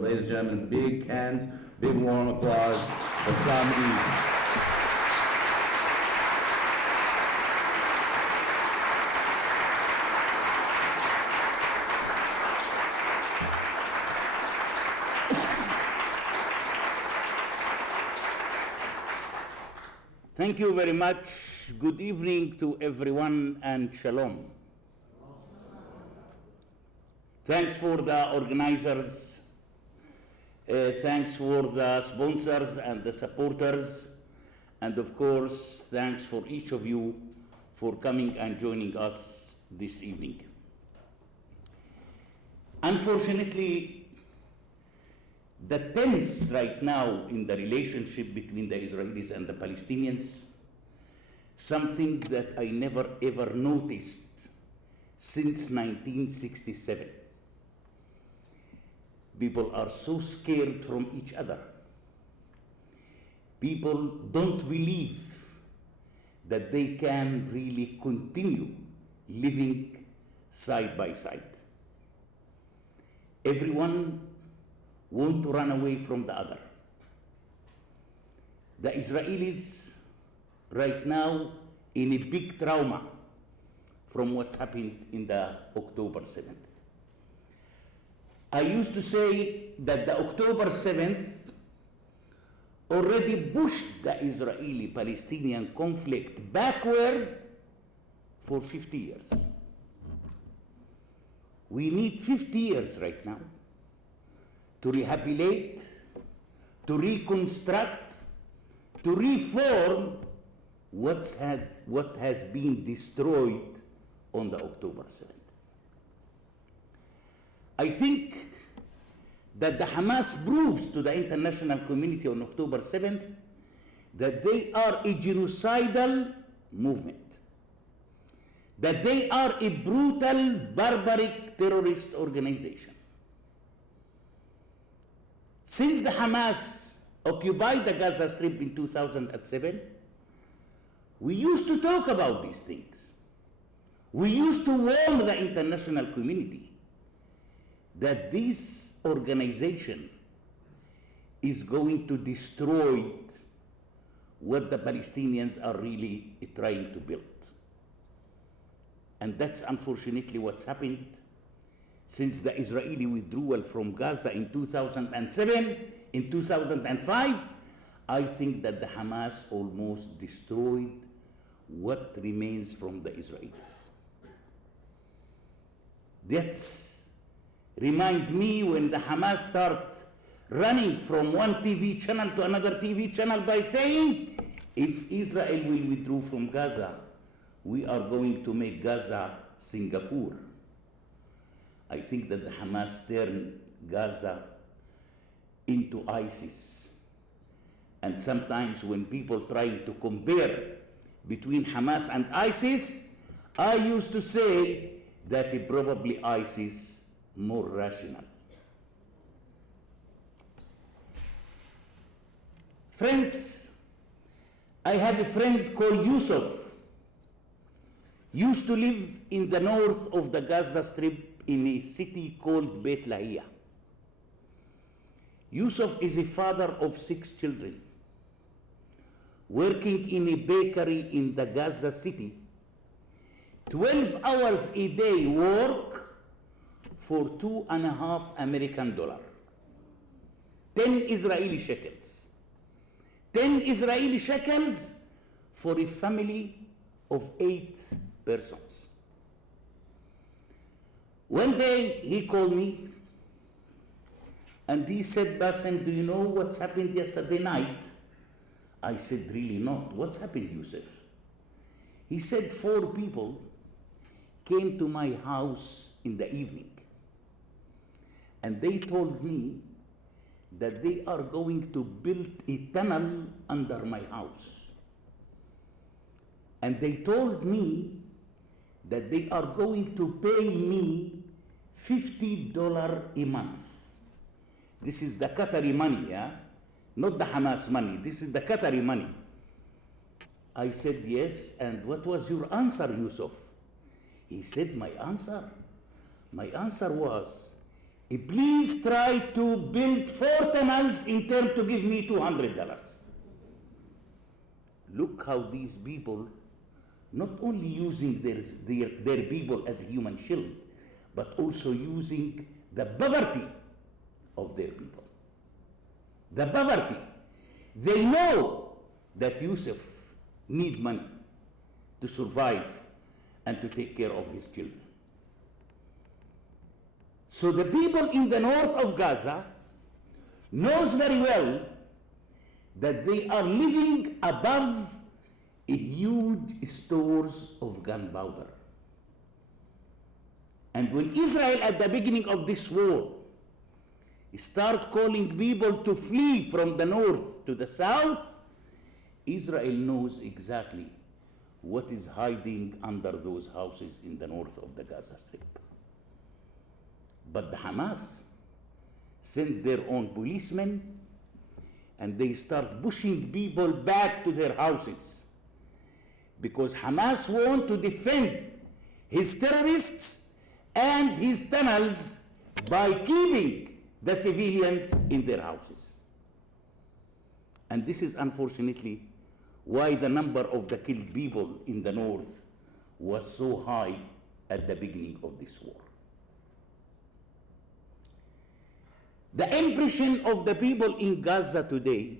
Ladies and gentlemen, big hands, big warm applause, Bassem. Thank you very much. Good evening to everyone and shalom. Thanks for the organizers, thanks for the sponsors and the supporters, and of course, thanks for each of you for coming and joining us this evening. Unfortunately, the tense right now in the relationship between the Israelis and the Palestinians, something that I never ever noticed since 1967. People are so scared from each other. People don't believe that they can really continue living side by side. Everyone want to run away from the other. The Israelis right now in a big trauma from what's happened in the October 7th. I used to say that the October 7th already pushed the Israeli-Palestinian conflict backward for 50 years. We need 50 years right now to rehabilitate, to reconstruct, to reform what has been destroyed on the October 7th. I think that the Hamas proves to the international community on October 7th that they are a genocidal movement, that they are a brutal, barbaric terrorist organization. Since the Hamas occupied the Gaza Strip in 2007, we used to talk about these things. We used to warn the international community that this organization is going to destroy what the Palestinians are really trying to build. And that's unfortunately what's happened since the Israeli withdrawal from Gaza in 2007, in 2005. I think that the Hamas almost destroyed what remains from the Israelis. That's remind me when the Hamas start running from one TV channel to another TV channel by saying, if Israel will withdraw from Gaza, we are going to make Gaza Singapore. I think that the Hamas turned Gaza into ISIS. And sometimes when people try to compare between Hamas and ISIS, I used to say that probably ISIS more rational. Friends, I have a friend called Yusuf. Used to live in the north of the Gaza Strip in a city called Beit Lahia. Yusuf is a father of 6 children, working in a bakery in the Gaza city, 12 hours a day work for $2.5 American, 10 Israeli shekels. 10 Israeli shekels for a family of 8 persons. One day he called me and he said, Bassem, do you know what's happened yesterday night? I said, really not. What's happened, Yusuf? He said 4 people came to my house in the evening. And they told me that they are going to build a tunnel under my house. And they told me that they are going to pay me $50 a month. This is the Qatari money, yeah? Not the Hamas money. This is the Qatari money. I said, yes, and what was your answer, Yusuf? He said, my answer was, Please try to build 4 tunnels in turn to give me $200. Look how these people not only using their people as human shield, but also using the poverty of their people. The poverty. They know that Yusuf need money to survive and to take care of his children. So the people in the north of Gaza knows very well that they are living above a huge stores of gunpowder. And when Israel at the beginning of this war start calling people to flee from the north to the south, Israel knows exactly what is hiding under those houses in the north of the Gaza Strip. But the Hamas sent their own policemen and they start pushing people back to their houses because Hamas wants to defend his terrorists and his tunnels by keeping the civilians in their houses. And this is unfortunately why the number of the killed people in the north was so high at the beginning of this war. The impression of the people in Gaza today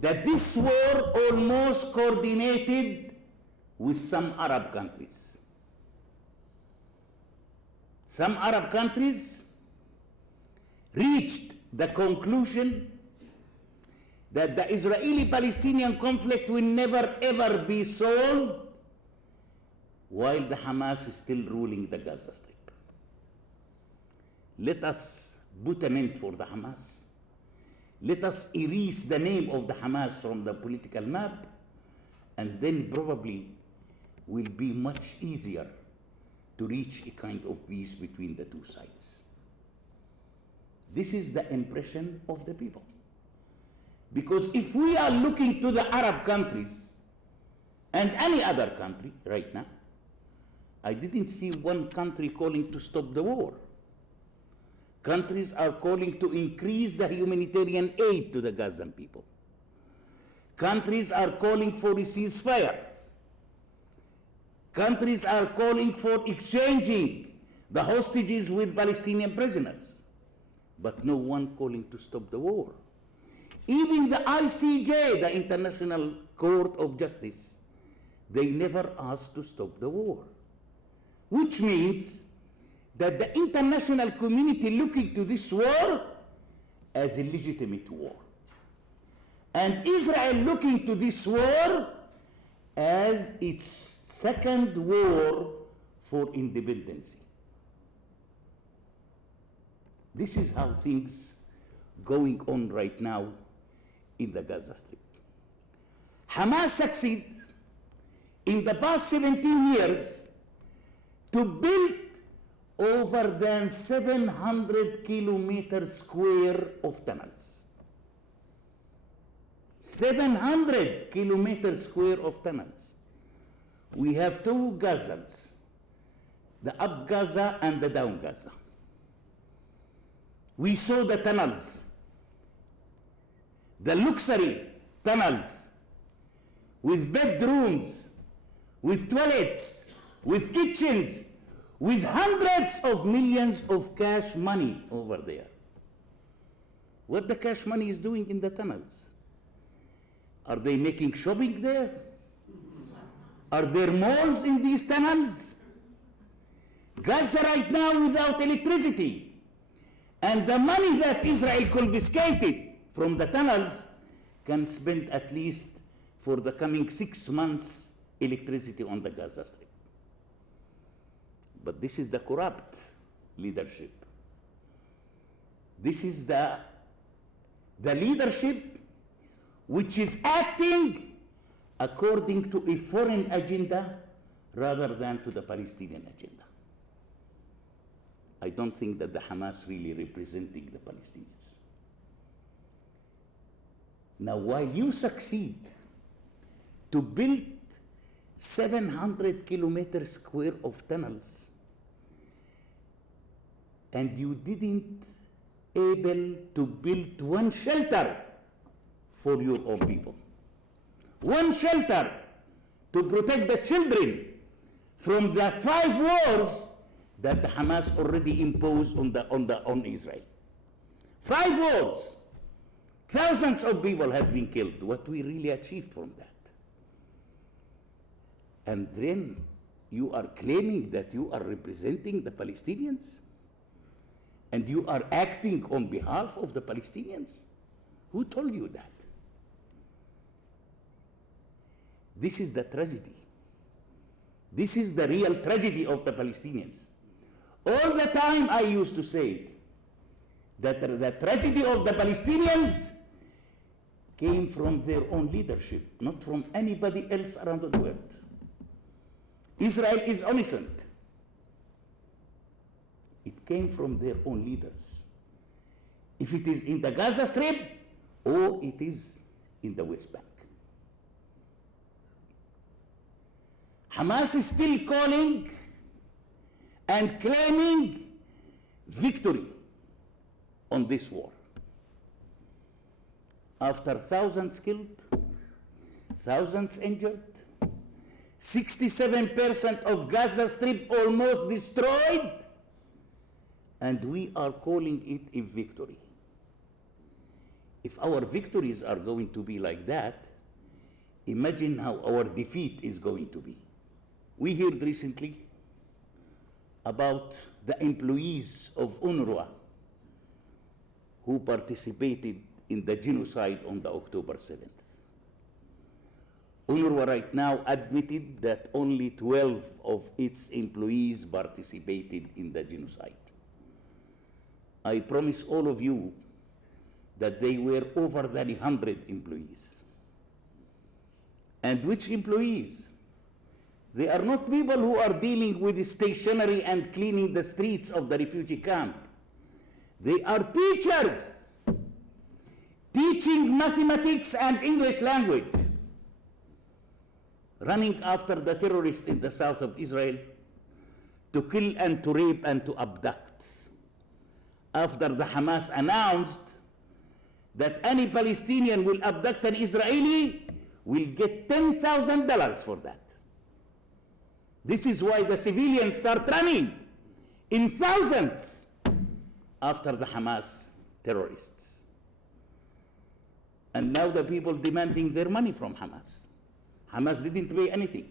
that this war almost coordinated with some Arab countries. Some Arab countries reached the conclusion that the Israeli-Palestinian conflict will never ever be solved while the Hamas is still ruling the Gaza Strip. Let us put an end for the Hamas. Let us erase the name of the Hamas from the political map, and then probably will be much easier to reach a kind of peace between the two sides. This is the impression of the people. Because if we are looking to the Arab countries and any other country right now, I didn't see one country calling to stop the war. Countries are calling to increase the humanitarian aid to the Gazan people. Countries are calling for a ceasefire. Countries are calling for exchanging the hostages with Palestinian prisoners. But no one calling to stop the war. Even the ICJ, the International Court of Justice, they never asked to stop the war. Which means that the international community looking to this war as a legitimate war. And Israel looking to this war as its second war for independence. This is how things going on right now in the Gaza Strip. Hamas succeeded in the past 17 years to build over than 700 kilometers square of tunnels. 700 kilometers square of tunnels. We have two Gazas, the up Gaza and the down Gaza. We saw the tunnels, the luxury tunnels with bedrooms, with toilets, with kitchens, with hundreds of millions of cash money over there. What the cash money is doing in the tunnels? Are they making shopping there? Are there malls in these tunnels? Gaza right now without electricity. And the money that Israel confiscated from the tunnels can spend at least for the coming 6 months electricity on the Gaza Strip. But this is the corrupt leadership. This is the leadership which is acting according to a foreign agenda rather than to the Palestinian agenda. I don't think that the Hamas really representing the Palestinians. Now, while you succeed to build 700 kilometers square of tunnels, and you didn't able to build one shelter for your own people. One shelter to protect the children from the 5 wars that the Hamas already imposed on Israel. 5 wars. Thousands of people has been killed. What we really achieved from that. And then you are claiming that you are representing the Palestinians? And you are acting on behalf of the Palestinians? Who told you that? This is the tragedy. This is the real tragedy of the Palestinians. All the time I used to say that the tragedy of the Palestinians came from their own leadership, not from anybody else around the world. Israel is innocent. It came from their own leaders. If it is in the Gaza Strip or it is in the West Bank. Hamas is still calling and claiming victory on this war. After thousands killed, thousands injured, 67% of Gaza Strip almost destroyed, and we are calling it a victory. If our victories are going to be like that, imagine how our defeat is going to be. We heard recently about the employees of UNRWA who participated in the genocide on the October 7th. UNRWA right now admitted that only 12 of its employees participated in the genocide. I promise all of you that they were over than 100 employees. And which employees? They are not people who are dealing with stationery and cleaning the streets of the refugee camp. They are teachers, teaching mathematics and English language, running after the terrorists in the south of Israel to kill and to rape and to abduct. After the Hamas announced that any Palestinian will abduct an Israeli will get $10,000 for that. This is why the civilians start running in thousands after the Hamas terrorists. And now the people demanding their money from Hamas. Hamas didn't pay anything.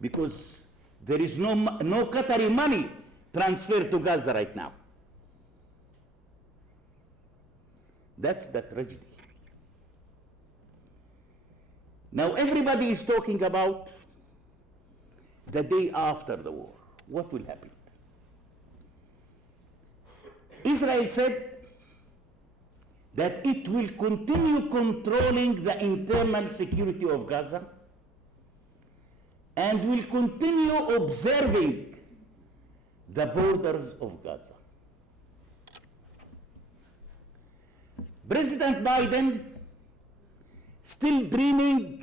Because there is no Qatari money transferred to Gaza right now. That's the tragedy. Now everybody is talking about the day after the war. What will happen? Israel said that it will continue controlling the internal security of Gaza and will continue observing the borders of Gaza. President Biden still dreaming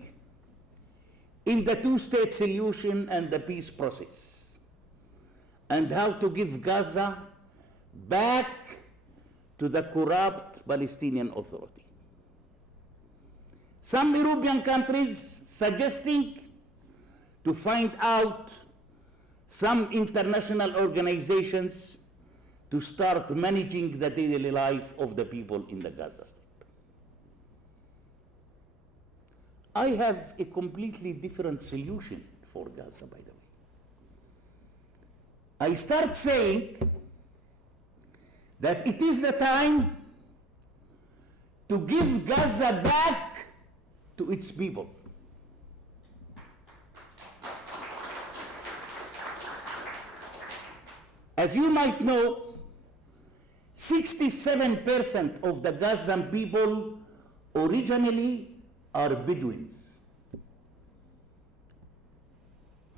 in the two-state solution and the peace process and how to give Gaza back to the corrupt Palestinian Authority. Some European countries suggesting to find out some international organizations to start managing the daily life of the people in the Gaza Strip. I have a completely different solution for Gaza, by the way. I start saying that it is the time to give Gaza back to its people. As you might know, 67% of the Gazan people originally are Bedouins.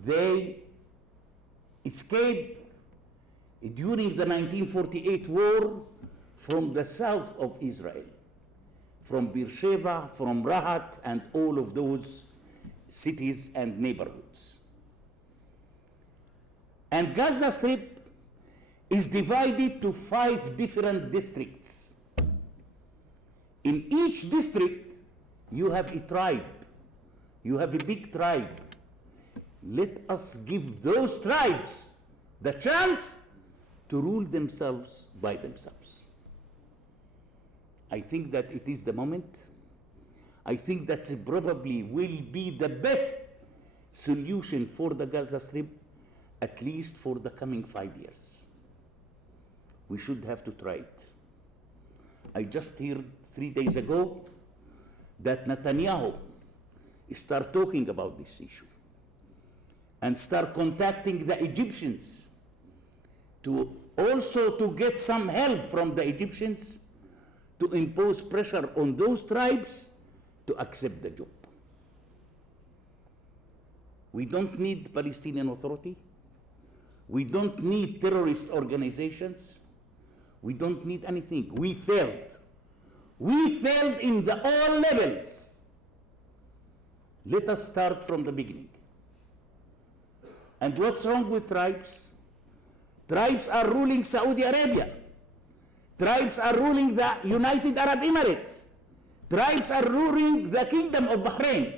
They escaped during the 1948 war from the south of Israel, from Beersheba, from Rahat, and all of those cities and neighborhoods. And Gaza Strip is divided to 5 different districts. In each district, you have a tribe. You have a big tribe. Let us give those tribes the chance to rule themselves by themselves. I think that it is the moment. I think that probably will be the best solution for the Gaza Strip, at least for the coming 5 years. We should have to try it. I just heard 3 days ago that Netanyahu start talking about this issue and start contacting the Egyptians to get some help from the Egyptians to impose pressure on those tribes to accept the job. We don't need Palestinian Authority. We don't need terrorist organizations. We don't need anything. We failed. We failed in all levels. Let us start from the beginning. And what's wrong with tribes? Tribes are ruling Saudi Arabia. Tribes are ruling the United Arab Emirates. Tribes are ruling the Kingdom of Bahrain.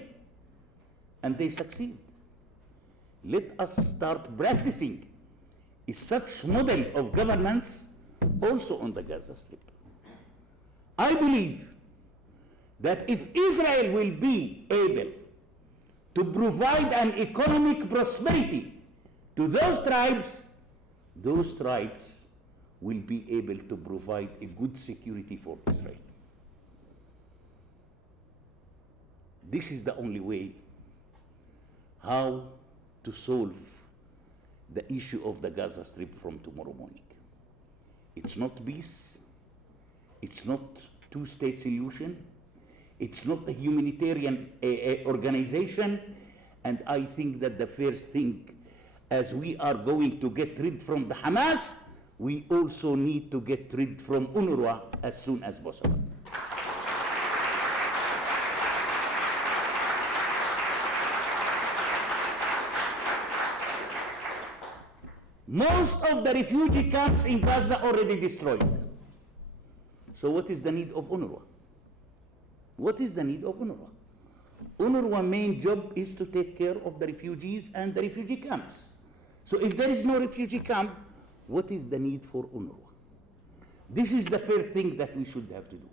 And they succeed. Let us start practicing such model of governance also on the Gaza Strip. I believe that if Israel will be able to provide an economic prosperity to those tribes will be able to provide a good security for Israel. This is the only way how to solve the issue of the Gaza Strip from tomorrow morning. It's not peace. It's not two-state solution. It's not a humanitarian organization. And I think that the first thing, as we are going to get rid from the Hamas, we also need to get rid from UNRWA as soon as possible. Most of the refugee camps in Gaza already destroyed. So what is the need of UNRWA? What is the need of UNRWA? UNRWA's main job is to take care of the refugees and the refugee camps. So if there is no refugee camp, what is the need for UNRWA? This is the first thing that we should have to do.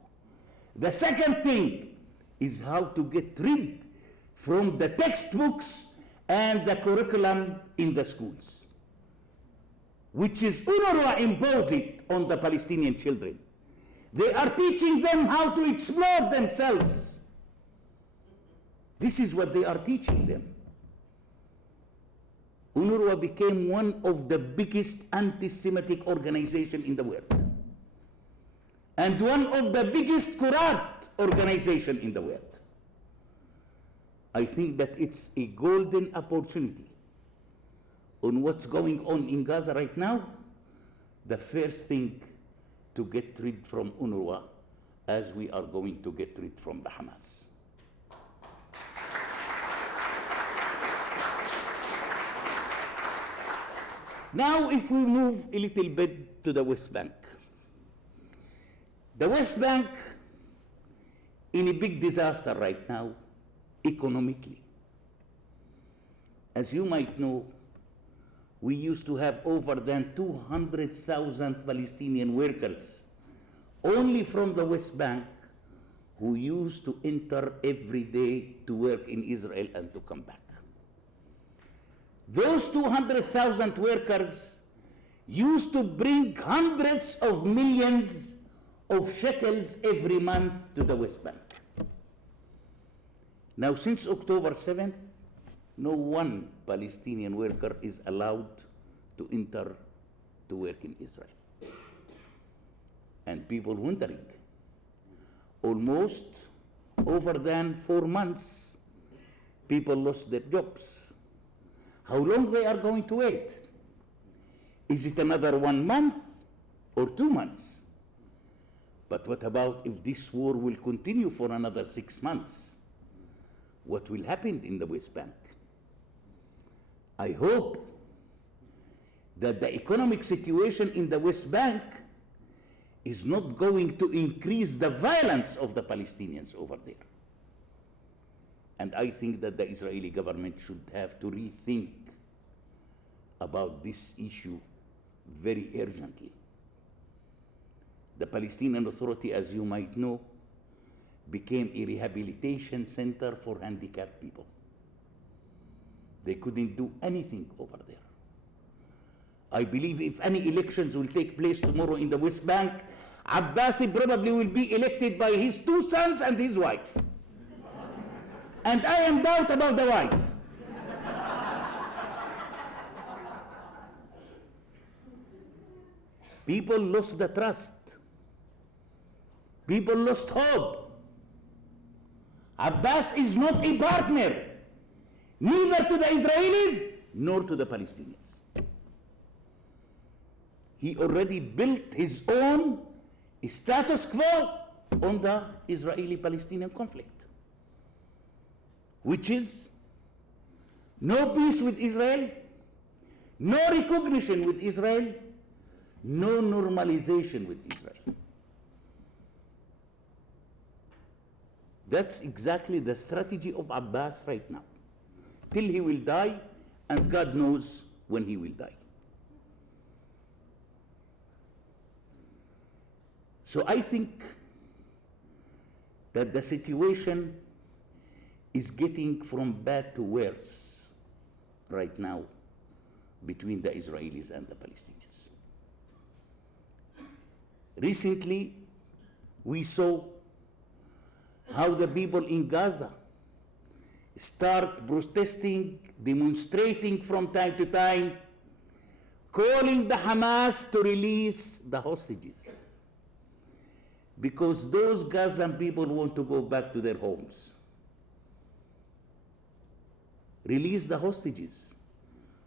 The second thing is how to get rid from the textbooks and the curriculum in the schools, which is UNRWA imposed it on the Palestinian children. They are teaching them how to explore themselves. This is what they are teaching them. UNRWA became one of the biggest anti-Semitic organizations in the world, and one of the biggest corrupt organizations in the world. I think that it's a golden opportunity on what's going on in Gaza right now. The first thing to get rid from UNRWA, as we are going to get rid from the Hamas. Now, if we move a little bit to the West Bank. The West Bank in a big disaster right now, economically. As you might know, we used to have over than 200,000 Palestinian workers only from the West Bank who used to enter every day to work in Israel and to come back. Those 200,000 workers used to bring hundreds of millions of shekels every month to the West Bank. Now, since October 7th, no one Palestinian worker is allowed to enter to work in Israel. And people wondering, almost over than 4 months, people lost their jobs. How long they are going to wait? Is it another 1 month or 2 months? But what about if this war will continue for another 6 months? What will happen in the West Bank? I hope that the economic situation in the West Bank is not going to increase the violence of the Palestinians over there. And I think that the Israeli government should have to rethink about this issue very urgently. The Palestinian Authority, as you might know, became a rehabilitation center for handicapped people. They couldn't do anything over there. I believe if any elections will take place tomorrow in the West Bank, Abbasi probably will be elected by his 2 sons and his wife. And I am doubt about the wife. People lost the trust. People lost hope. Abbas is not a partner, neither to the Israelis nor to the Palestinians. He already built his own status quo on the Israeli-Palestinian conflict, which is no peace with Israel, no recognition with Israel, no normalization with Israel. That's exactly the strategy of Abbas right now, till he will die, and God knows when he will die. So I think that the situation is getting from bad to worse right now between the Israelis and the Palestinians. Recently, we saw how the people in Gaza start protesting, demonstrating from time to time, calling the Hamas to release the hostages. Because those Gazan people want to go back to their homes. Release the hostages.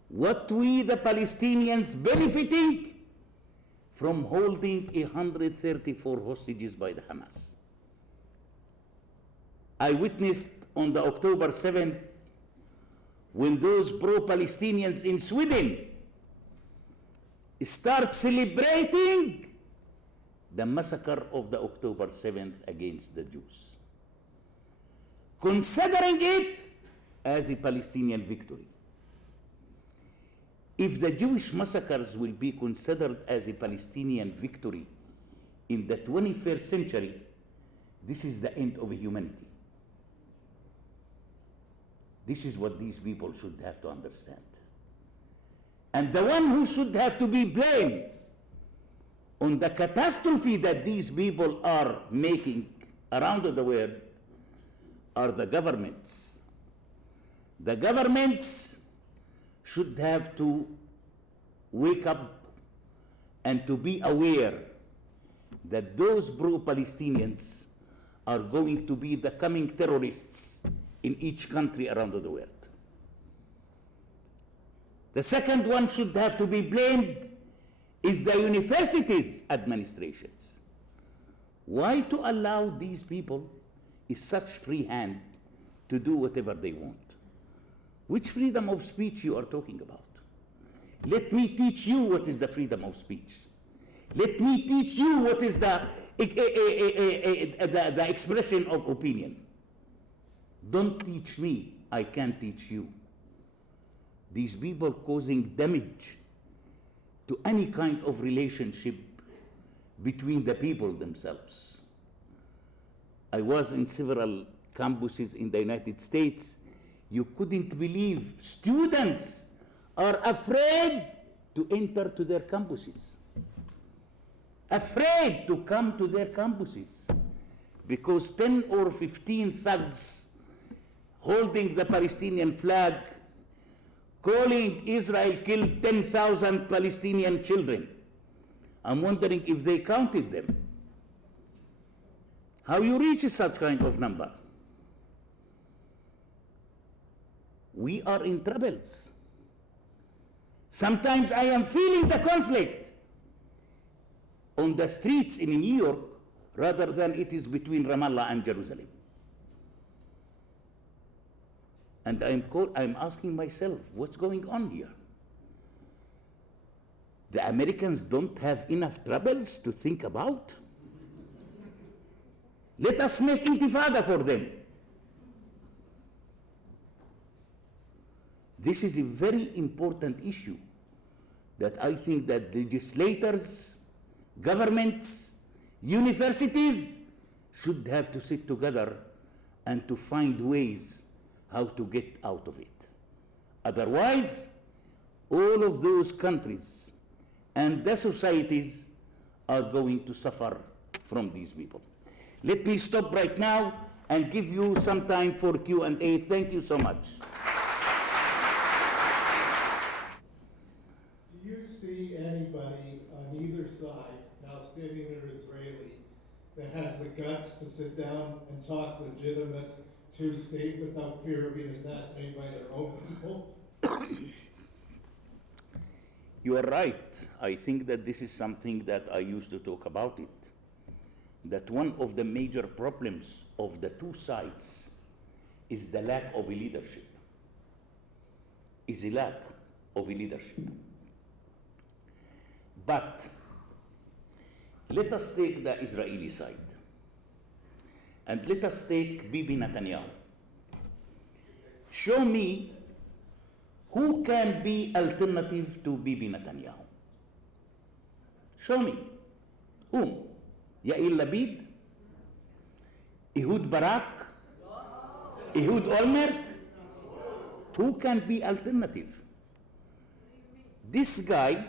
What we, the Palestinians, benefiting from holding 134 hostages by the Hamas. I witnessed on the October 7th when those pro-Palestinians in Sweden start celebrating the massacre of the October 7th against the Jews, considering it as a Palestinian victory. If the Jewish massacres will be considered as a Palestinian victory in the 21st century, this is the end of humanity. This is what these people should have to understand. And the one who should have to be blamed on the catastrophe that these people are making around the world are the governments. The governments should have to wake up and to be aware that those pro-Palestinians are going to be the coming terrorists in each country around the world. The second one should have to be blamed is the universities' administrations. Why to allow these people is such free hand to do whatever they want? Which freedom of speech you are talking about? Let me teach you what is the freedom of speech. Let me teach you what is the expression of opinion. Don't teach me, I can't teach you. These people causing damage to any kind of relationship between the people themselves. I was in several campuses in the United States. You couldn't believe students are afraid to enter to their campuses. Afraid to come to their campuses because 10 or 15 thugs holding the Palestinian flag, calling Israel killed 10,000 Palestinian children. I'm wondering if they counted them. How you reach such kind of number? We are in troubles. Sometimes I am feeling the conflict on the streets in New York rather than it is between Ramallah and Jerusalem. And I'm asking myself, what's going on here? the Americans don't have enough troubles to think about? Let us make intifada for them. This is a very important issue that I think that legislators, governments, universities should have to sit together and to find ways how to get out of it. Otherwise, all of those countries and the societies are going to suffer from these people. Let me stop right now and give you some time for Q&A. Thank you so much. Do you see anybody on either side, Palestinian or Israeli, that has the guts to sit down and talk legitimate two-state without fear of being assassinated by their own people? You are right. I think that this is something that I used to talk about it. That one of the major problems of the two sides is the lack of a leadership. Is a lack of a leadership. But let us take the Israeli side. And let us take Bibi Netanyahu. Show me who can be alternative to Bibi Netanyahu. Show me. Whom? Yair Lapid? Ehud Barak? Ehud Olmert? Who can be alternative? This guy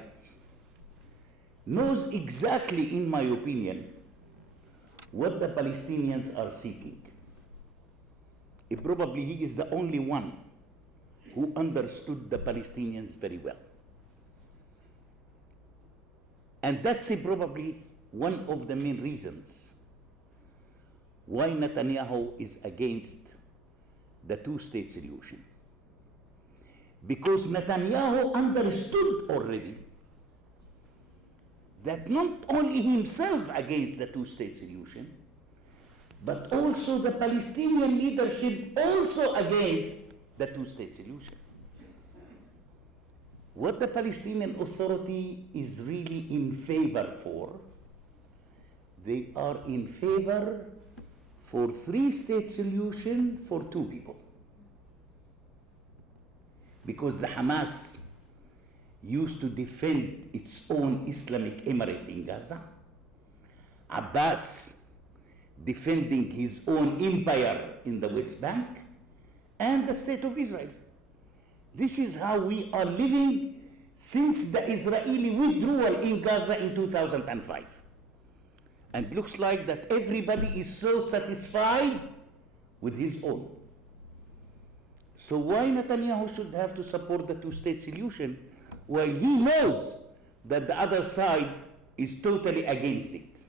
knows exactly, in my opinion, what the Palestinians are seeking. Probably he is the only one who understood the Palestinians very well. And that's probably one of the main reasons why Netanyahu is against the two-state solution. Because Netanyahu understood already that not only himself against the two-state solution, but also the Palestinian leadership also against the two-state solution. What the Palestinian Authority is really in favor for, they are in favor for three-state solution for two people. Because the Hamas used to defend its own Islamic emirate in Gaza, Abbas defending his own empire in the West Bank, and the State of Israel. This is how we are living since the Israeli withdrawal in Gaza in 2005. And looks like that everybody is so satisfied with his own. So why Netanyahu should have to support the two-state solution while he knows that the other side is totally against it?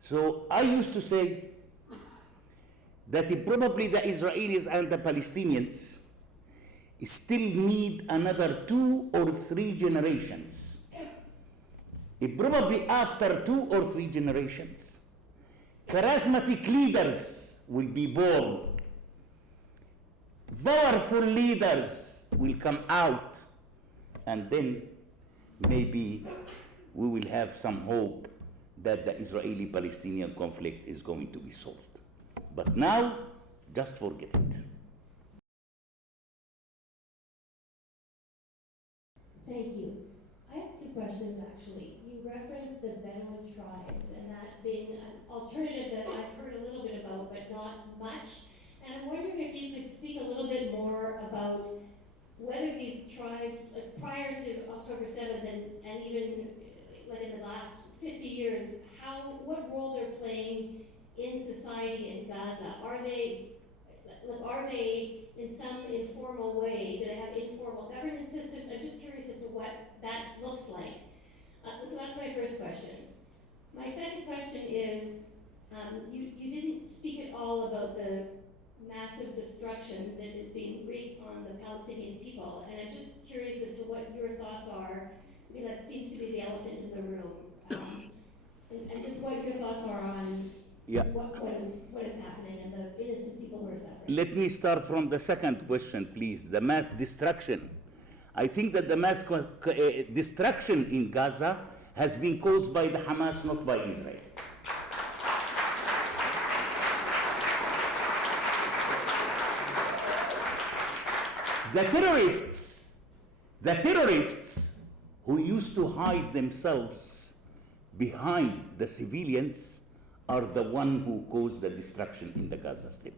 So I used to say that probably the Israelis and the Palestinians still need another 2 or 3 generations. Probably after 2 or 3 generations, charismatic leaders will be born. Powerful leaders will come out, and then maybe we will have some hope that the Israeli-Palestinian conflict is going to be solved. But now, just forget it. Thank you. I have 2 questions, actually. You referenced the Bedouin tribes, and that being an alternative that I've heard a little bit about, but not much. And I'm wondering if you could speak a little bit more about whether these tribes, like prior to October 7th and even like in the last 50 years, what role they're playing in society in Gaza? Are they in some informal way? Do they have informal governance systems? I'm just curious as to what that looks like. So that's my first question. My second question is, you didn't speak at all about the massive destruction that is being wreaked on the Palestinian people, and I'm just curious as to what your thoughts are, because that seems to be the elephant in the room. And just what your thoughts are on what is happening and the innocent people who are suffering. Let me start from the second question, please. The mass destruction. I think that the mass destruction in Gaza has been caused by the Hamas, not by Israel. The terrorists who used to hide themselves behind the civilians are the one who caused the destruction in the Gaza Strip.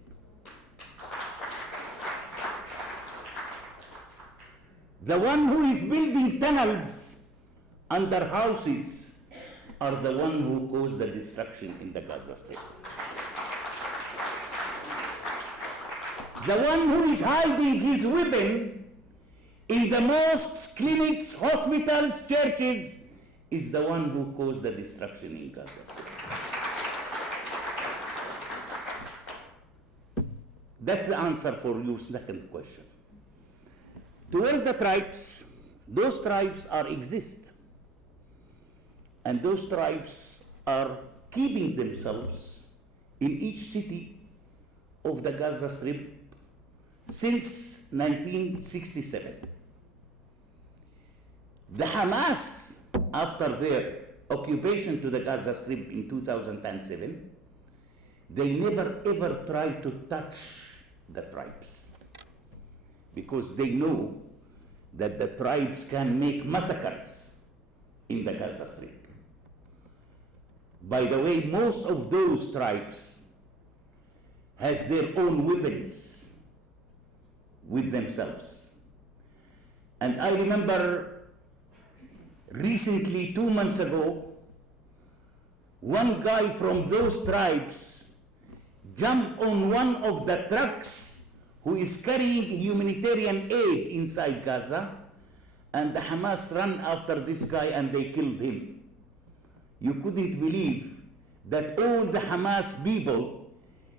The one who is building tunnels under houses are the one who caused the destruction in the Gaza Strip. The one who is hiding his weapon in the mosques, clinics, hospitals, churches is the one who caused the destruction in Gaza Strip. That's the answer for your second question. Towards the tribes, those tribes exist. And those tribes are keeping themselves in each city of the Gaza Strip since 1967. The Hamas, after their occupation to the Gaza Strip in 2007, they never ever tried to touch the tribes because they know that the tribes can make massacres in the Gaza Strip. By the way, most of those tribes has their own weapons with themselves. And I remember recently, 2 months ago, one guy from those tribes jumped on one of the trucks who is carrying humanitarian aid inside Gaza, and the Hamas ran after this guy and they killed him. You couldn't believe that all the Hamas people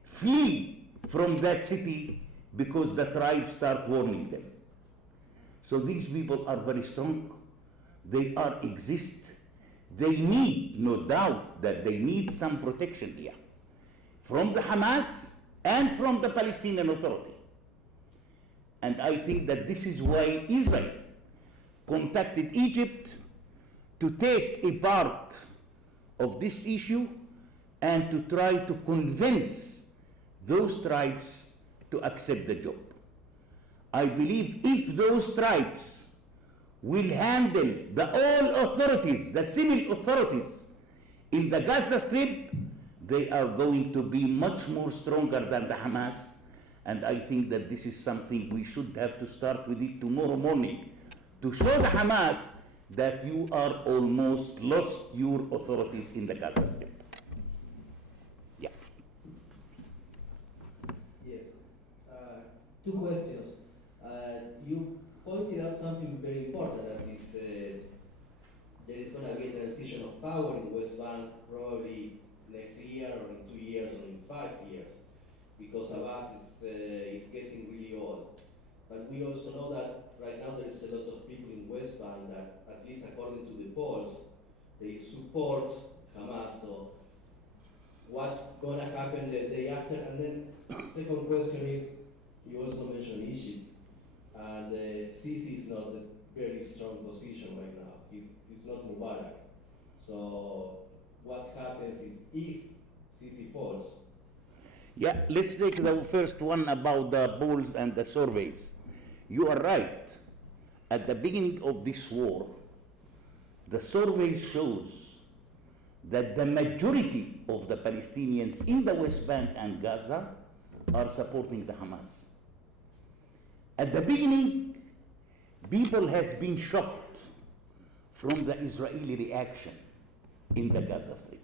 flee from that city because the tribes start warning them. So these people are very strong. They exist. They need, no doubt, that they need some protection here from the Hamas and from the Palestinian Authority. And I think that this is why Israel contacted Egypt to take a part of this issue and to try to convince those tribes to accept the job. I believe if those tribes will handle all authorities, the civil authorities in the Gaza Strip, they are going to be much more stronger than the Hamas. And I think that this is something we should have to start with it tomorrow morning to show the Hamas that you are almost lost your authorities in the Gaza Strip. Yeah. Yes. Two questions. You pointed out something very important, that is there is going to be a transition of power in the West Bank probably next year or in 2 years or in 5 years, because Abbas is getting really old. But we also know that right now there is a lot of people in West Bank that, at least according to the polls, they support Hamas. So what's going to happen the day after? And then second question is, you also mentioned Egypt, and Sisi is not a very strong position right now. It's not Mubarak. So what happens is if Sisi falls? Yeah, let's take the first one about the polls and the surveys. You are right. At the beginning of this war, the survey shows that the majority of the Palestinians in the West Bank and Gaza are supporting the Hamas. At the beginning, people has been shocked from the Israeli reaction in the Gaza Strip.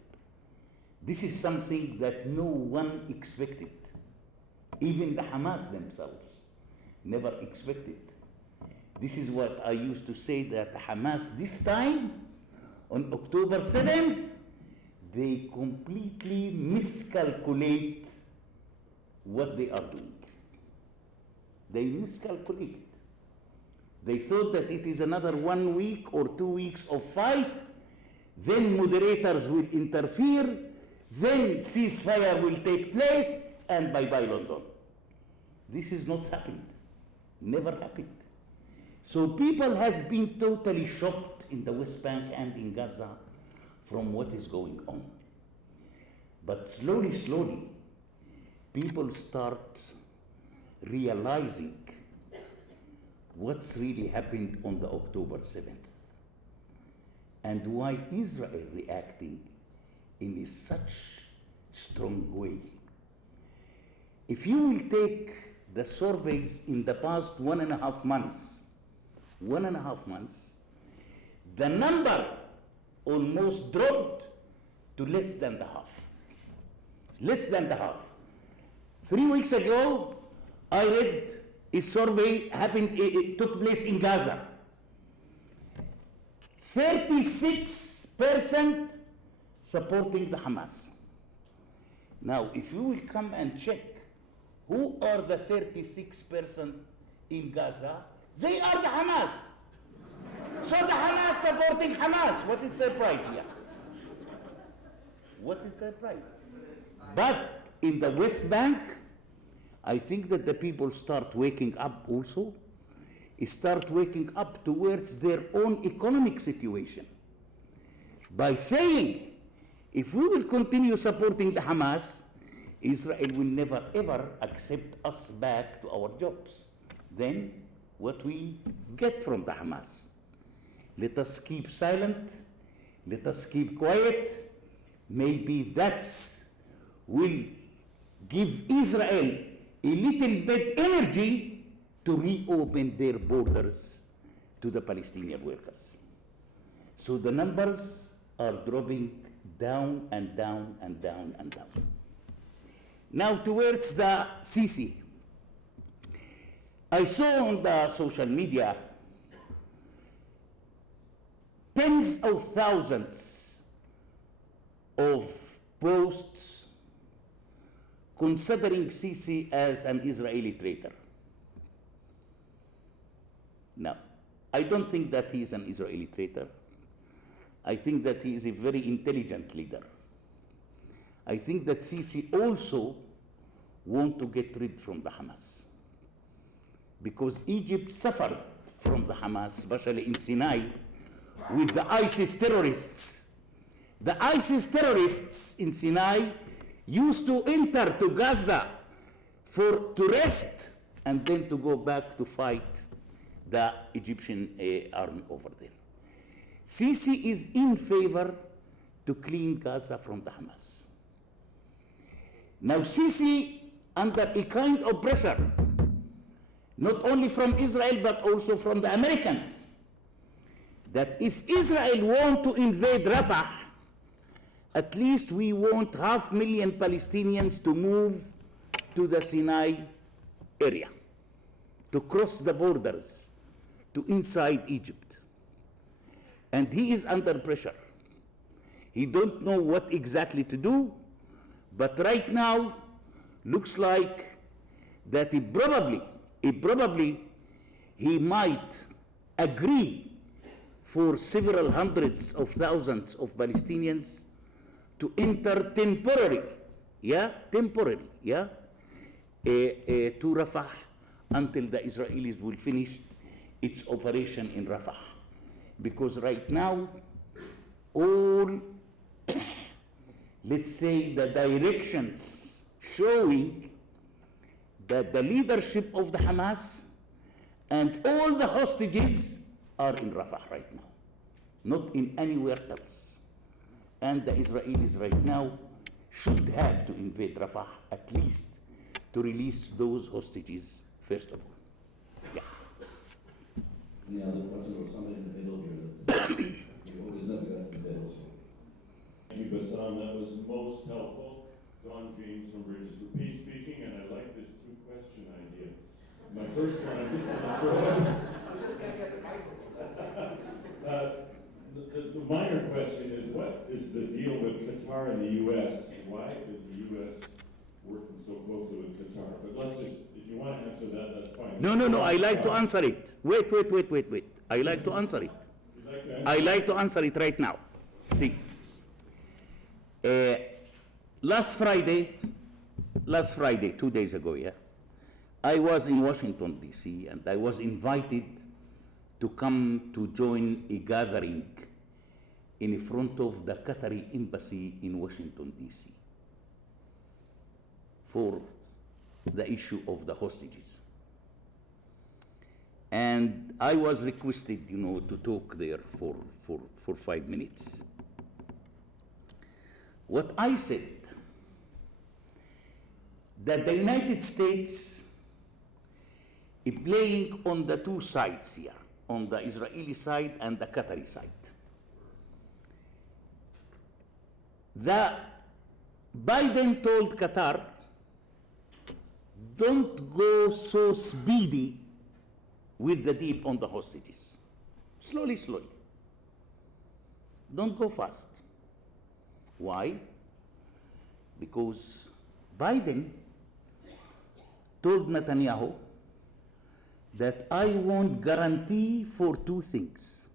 This is something that no one expected. Even the Hamas themselves never expected. This is what I used to say, that Hamas this time, on October 7th, they completely miscalculate what they are doing. They miscalculated. They thought that it is another 1 week or 2 weeks of fight, then moderators will interfere, then ceasefire will take place, and bye-bye London. This is not happened. Never happened. So people has been totally shocked in the West Bank and in Gaza from what is going on. But slowly, slowly, people start realizing what's really happened on the October 7th and why Israel reacting in a such strong way. If you will take the surveys in the past 1.5 months, the number almost dropped to less than the half. Less than the half. 3 weeks ago, I read a survey it took place in Gaza. 36% supporting the Hamas. Now, if you will come and check who are the 36% in Gaza, they are the Hamas. So the Hamas supporting Hamas. What is their price here? What is their price? But in the West Bank, I think that the people start waking up also, start waking up towards their own economic situation by saying, if we will continue supporting the Hamas, Israel will never ever accept us back to our jobs. Then what we get from the Hamas? Let us keep silent, let us keep quiet. Maybe that's will give Israel a little bit energy to reopen their borders to the Palestinian workers. So the numbers are dropping down and down and down and down. Now towards the Sisi. I saw on the social media tens of thousands of posts considering Sisi as an Israeli traitor. Now, I don't think that he is an Israeli traitor. I think that he is a very intelligent leader. I think that Sisi also want to get rid from the Hamas, because Egypt suffered from the Hamas, especially in Sinai, with the ISIS terrorists. The ISIS terrorists in Sinai used to enter to Gaza to rest and then to go back to fight the Egyptian army over there. Sisi is in favor to clean Gaza from the Hamas. Now Sisi, under a kind of pressure, not only from Israel but also from the Americans, that if Israel want to invade Rafah, at least we want 500,000 Palestinians to move to the Sinai area, to cross the borders to inside Egypt. And he is under pressure. He don't know what exactly to do, but right now looks like that he might agree for several hundreds of thousands of Palestinians to enter temporary, to Rafah until the Israelis will finish its operation in Rafah. Because right now, all, let's say, the directions showing that the leadership of the Hamas and all the hostages are in Rafah right now, not in anywhere else. And the Israelis right now should have to invade Rafah at least to release those hostages first of all. Yeah. Any other question or somebody in the middle here? You always know that's the middle. Thank you, Bassem. That was most helpful. Don James from Bridges for Peace speaking, and I like this two-question idea. My first one, I'm just going to throw the minor question is, what is the deal with Qatar and the U.S.? Why is the U.S. working so closely with Qatar? But let's just, if you want to answer that, that's fine. No, I like to answer it. Wait. I like to answer it. I like to answer it right now. See, last Friday, 2 days ago, I was in Washington, D.C., and I was invited to come to join a gathering in front of the Qatari embassy in Washington, D.C. for the issue of the hostages. And I was requested, to talk there for 5 minutes. What I said, that the United States is playing on the two sides here, on the Israeli side and the Qatari side. Biden told Qatar, don't go so speedy with the deal on the hostages. Slowly, slowly. Don't go fast. Why? Because Biden told Netanyahu that I want guarantee for two things.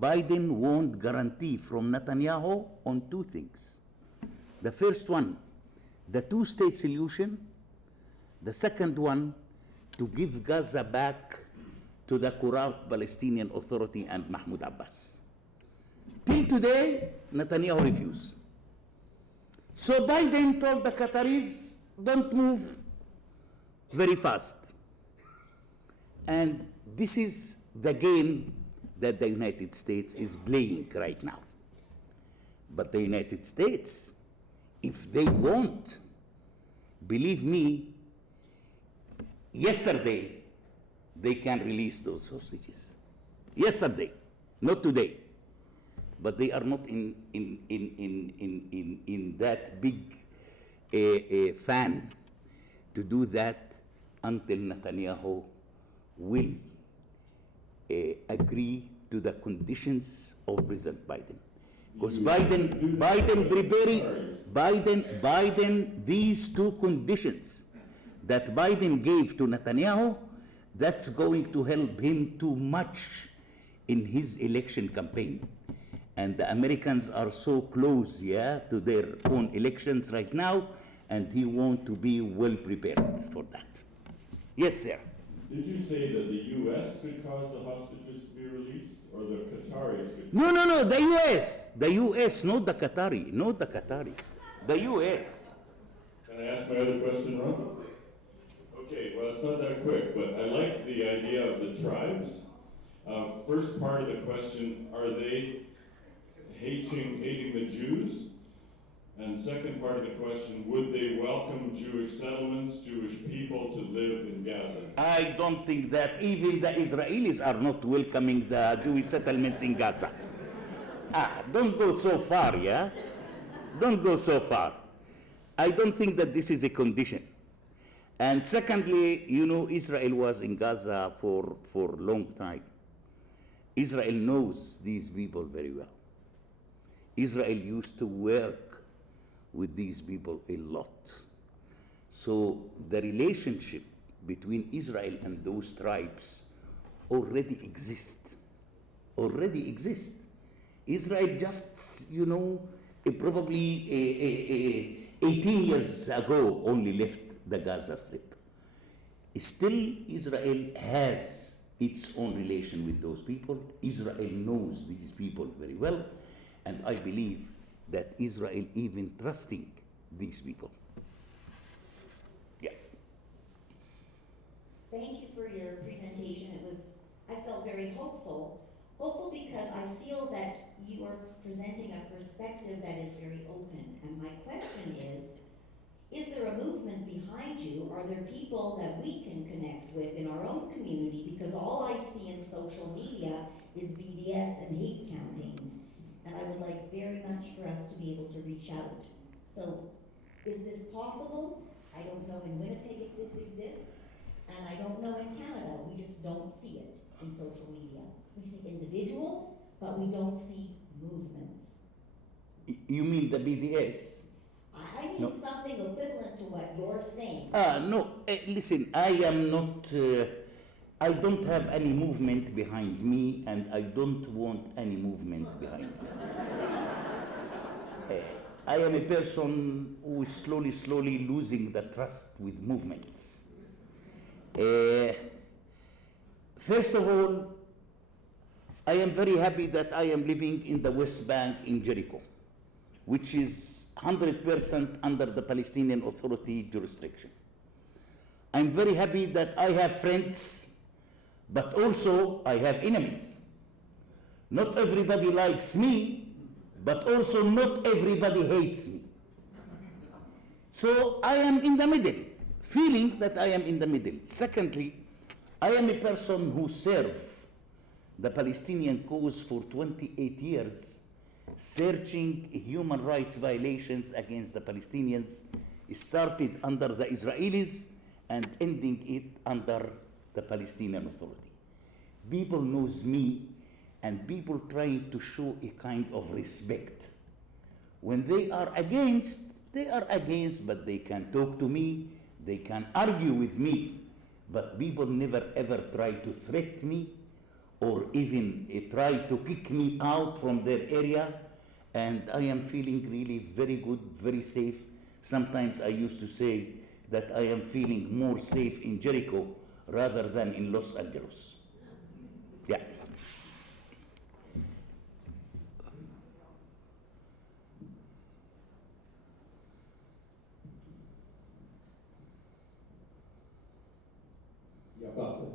Biden won't guarantee from Netanyahu on two things. The first one, the two-state solution. The second one, to give Gaza back to the corrupt Palestinian Authority and Mahmoud Abbas. Till today, Netanyahu refused. So Biden told the Qataris, don't move very fast. And this is the game that the United States is playing right now. But the United States, if they want, believe me, yesterday they can release those hostages. Yesterday, not today. But they are not in that big fan to do that until Netanyahu will agree to the conditions of President Biden. Because Biden, these two conditions that Biden gave to Netanyahu, that's going to help him too much in his election campaign. And the Americans are so close, to their own elections right now, and he wants to be well prepared for that. Yes, sir. Did you say that the U.S. could cause the hostages to be released, or the Qataris could? No, the U.S., not the Qatari, the U.S. Can I ask my other question, Ron? Okay, well, it's not that quick, but I like the idea of the tribes. First part of the question, are they hating the Jews? And second part of the question, would they welcome Jewish settlements, Jewish people to live in Gaza? I don't think that even the Israelis are not welcoming the Jewish settlements in Gaza. Don't go so far, Don't go so far. I don't think that this is a condition. And secondly, Israel was in Gaza for a long time. Israel knows these people very well. Israel used to work with these people a lot. So the relationship between Israel and those tribes already exists. Israel just, probably 18 years ago only left the Gaza Strip. Still, Israel has its own relation with those people. Israel knows these people very well, and I believe that Israel even trusting these people. Yeah. Thank you for your presentation. I felt very hopeful because I feel that you are presenting a perspective that is very open. And my question is there a movement behind you? Are there people that we can connect with in our own community? Because all I see in social media is BDS and hate campaigns. And I would like very much for us to be able to reach out. So, is this possible? I don't know in Winnipeg if this exists, and I don't know in Canada. We just don't see it in social media. We see individuals, but we don't see movements. You mean the BDS? I mean No. something equivalent to what you're saying. No, listen, I am not, I don't have any movement behind me, and I don't want any movement behind me. I am a person who is slowly losing the trust with movements. First of all, I am very happy that I am living in the West Bank in Jericho, which is 100% under the Palestinian Authority jurisdiction. I'm very happy that I have friends, but also I have enemies. Not everybody likes me, but also not everybody hates me. So I am in the middle, feeling that I am in the middle. Secondly, I am a person who served the Palestinian cause for 28 years, searching human rights violations against the Palestinians. It started under the Israelis and ending it under the Palestinian Authority. People knows me, and people trying to show a kind of respect. When they are against, but they can talk to me, they can argue with me, but people never ever try to threaten me or even try to kick me out from their area, and I am feeling really very good, very safe. Sometimes I used to say that I am feeling more safe in Jericho rather than in Los Angeles. Yeah. Yeah, Bassem.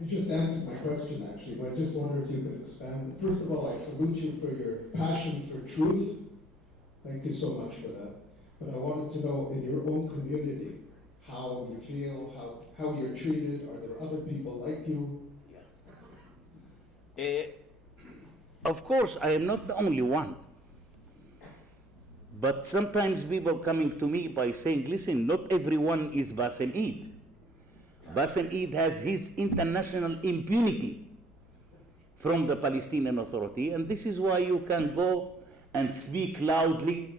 You just answered my question, actually, but I just wonder if you could expand. First of all, I salute you for your passion for truth. Thank you so much for that. But I wanted to know, in your own community, how you feel, how you're treated. Are there other people like you? Of course, I am not the only one. But sometimes people coming to me by saying, listen, not everyone is Bassem Eid. Bassem Eid has his international impunity from the Palestinian Authority, and this is why you can go and speak loudly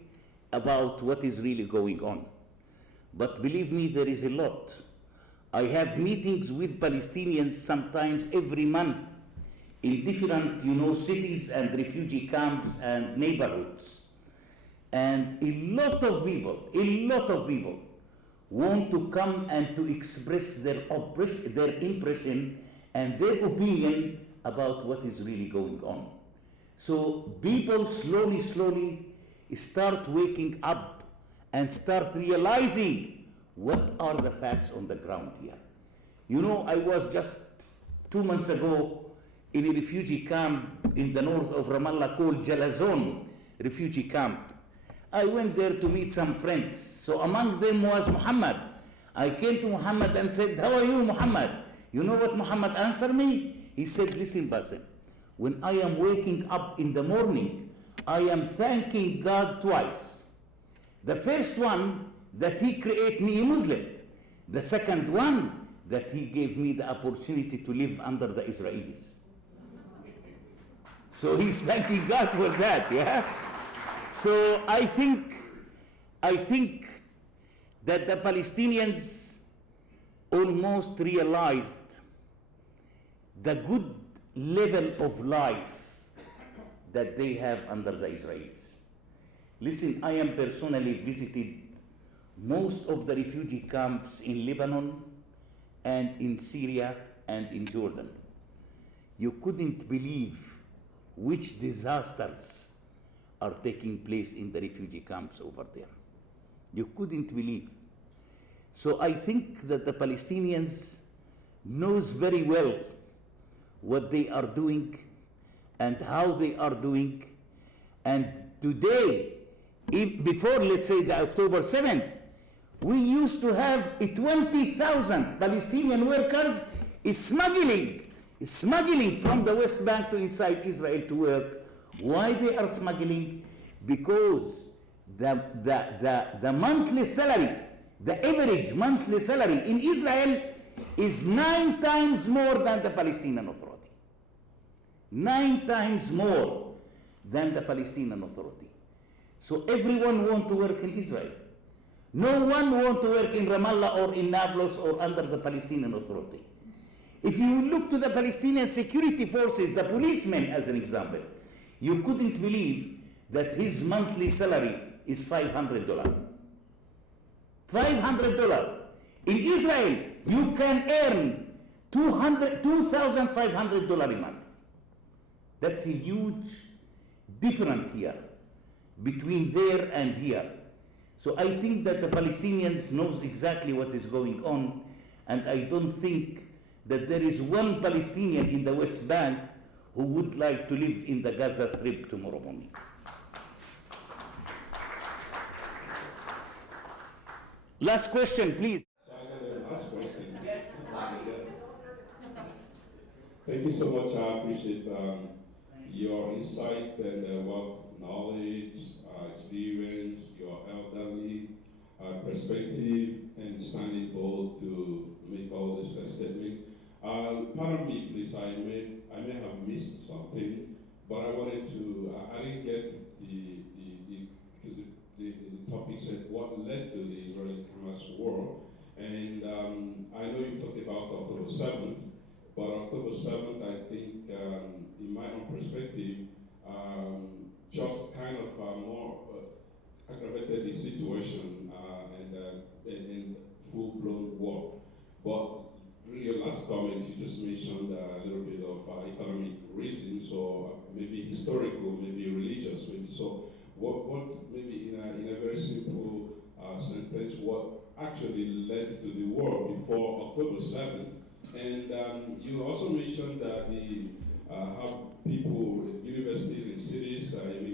about what is really going on. But believe me, there is a lot. I have meetings with Palestinians sometimes every month in different, cities and refugee camps and neighborhoods. And a lot of people want to come and to express their impression and their opinion about what is really going on. So people slowly start waking up and start realizing what are the facts on the ground here. I was just 2 months ago in a refugee camp in the north of Ramallah called Jalazon refugee camp. I went there to meet some friends. So among them was Muhammad. I came to Muhammad and said, how are you, Muhammad? You know what Muhammad answered me? He said, listen, Bassem, when I am waking up in the morning, I am thanking God twice. The first one, that he created me a Muslim. The second one, that he gave me the opportunity to live under the Israelis. So he's thanking God for that, yeah? So I think that the Palestinians almost realized the good level of life that they have under the Israelis. Listen, I am personally visited most of the refugee camps in Lebanon and in Syria and in Jordan. You couldn't believe which disasters are taking place in the refugee camps over there. You couldn't believe. So I think that the Palestinians knows very well what they are doing and how they are doing. And today, before, let's say, the October 7th, we used to have 20,000 Palestinian workers smuggling from the West Bank to inside Israel to work. Why they are smuggling? Because the monthly salary, the average monthly salary in Israel is 9 times more than the Palestinian Authority. 9 times more than the Palestinian Authority. So everyone wants to work in Israel. No one wants to work in Ramallah or in Nablus or under the Palestinian Authority. If you look to the Palestinian security forces, the policemen as an example, you couldn't believe that his monthly salary is $500. $500. In Israel, you can earn $2,500 a month. That's a huge difference here between there and here. So I think that the Palestinians knows exactly what is going on, and I don't think that there is one Palestinian in the West Bank who would like to live in the Gaza Strip tomorrow morning. Last question, please. Last question. Thank you so much. I appreciate your insight and wealth of knowledge, experience, your elderly perspective, and standing bold to make all this statement. Pardon me, please. I may have missed something, but I wanted to. I didn't get because the topic said what led to the Israeli-Hamas war, and I know you talked about October 7th. But October 7th, I think, in my own perspective, just kind of more aggravated the situation and full-blown war. But really, your last comment, you just mentioned a little bit of economic reasons, or maybe historical, maybe religious, maybe. So, what maybe in a very simple sentence, what actually led to the war before October 7th? And you also mentioned that how people, universities and cities,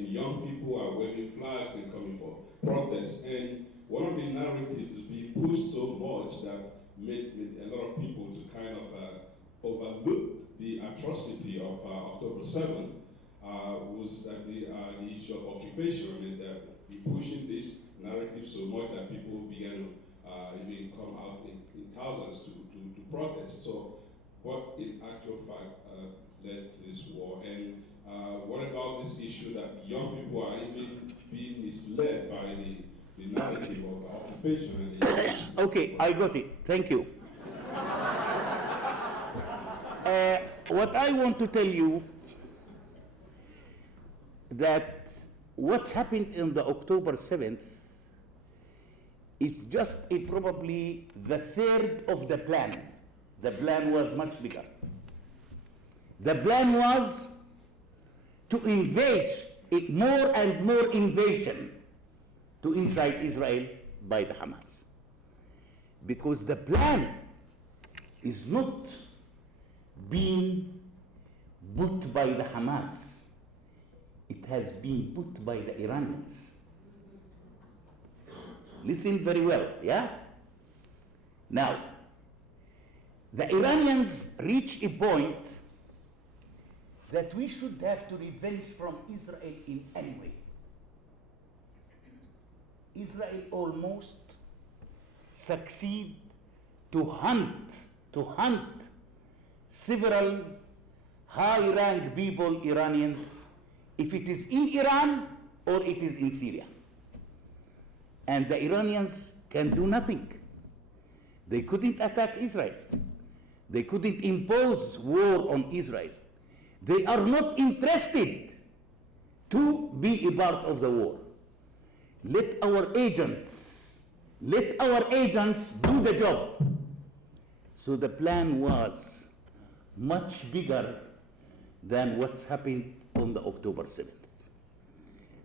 young people are waving flags and coming for protests. And one of the narratives being pushed so much that made a lot of people to kind of overlook the atrocity of October 7th was that the issue of occupation, and be pushing this narrative so much that people began to even come out in thousands to protest. So what in actual fact led to this war? And what about this issue that young people are even being misled by the narrative of occupation? Okay, I got it. Thank you. What I want to tell you that what's happened in the October 7th is just probably the third of the plan. The plan was much bigger. The plan was to invade more and more invasion to inside Israel by the Hamas. Because the plan is not being put by the Hamas. It has been put by the Iranians. Listen very well, yeah? Now, the Iranians reach a point that we should have to revenge from Israel in any way. Israel almost succeed to hunt several high-ranked people, Iranians, if it is in Iran or it is in Syria. And the Iranians can do nothing. They couldn't attack Israel. They couldn't impose war on Israel. They are not interested to be a part of the war. Let our agents do the job. So the plan was much bigger than what's happened on the October 7th.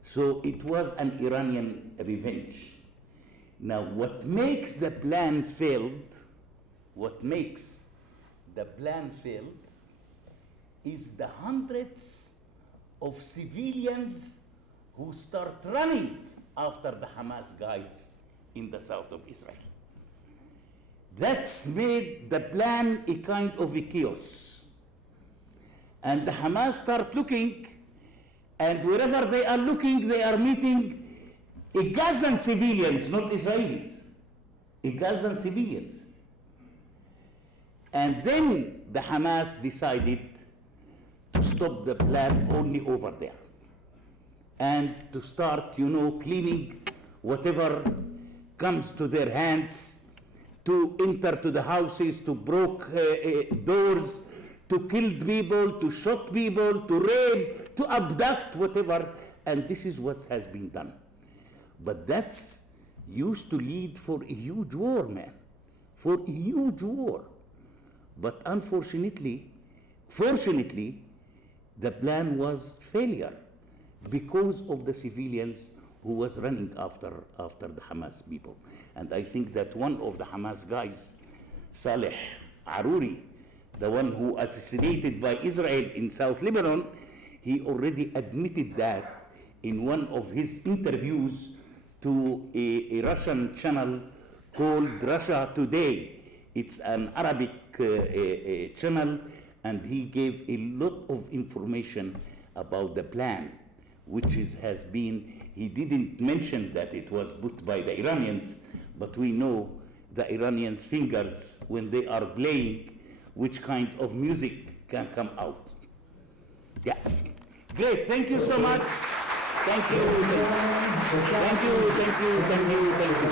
So it was an Iranian revenge. Now, what makes the plan failed is the hundreds of civilians who start running after the Hamas guys in the south of Israel. That's made the plan a kind of a chaos. And the Hamas start looking, and wherever they are looking, they are meeting a Gazan civilians, not Israelis, a Gazan civilians. And then the Hamas decided to stop the plan only over there and to start, cleaning whatever comes to their hands, to enter to the houses, to break doors, to kill people, to shoot people, to rape, to abduct, whatever. And this is what has been done. But that's used to lead for a huge war, man, for a huge war. But unfortunately, fortunately, the plan was failure because of the civilians who was running after the Hamas people. And I think that one of the Hamas guys, Saleh Aruri, the one who assassinated by Israel in South Lebanon, he already admitted that in one of his interviews to a Russian channel called Russia Today. It's an Arabic channel, and he gave a lot of information about the plan, which has been, he didn't mention that it was put by the Iranians, but we know the Iranians' fingers when they are playing, which kind of music can come out. Yeah, great, thank you so much. Thank you, thank you, thank you, thank you, thank you.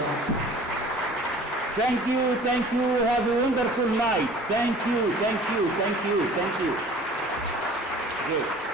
Thank you, thank you, have a wonderful night. Thank you, thank you, thank you, thank you. Great.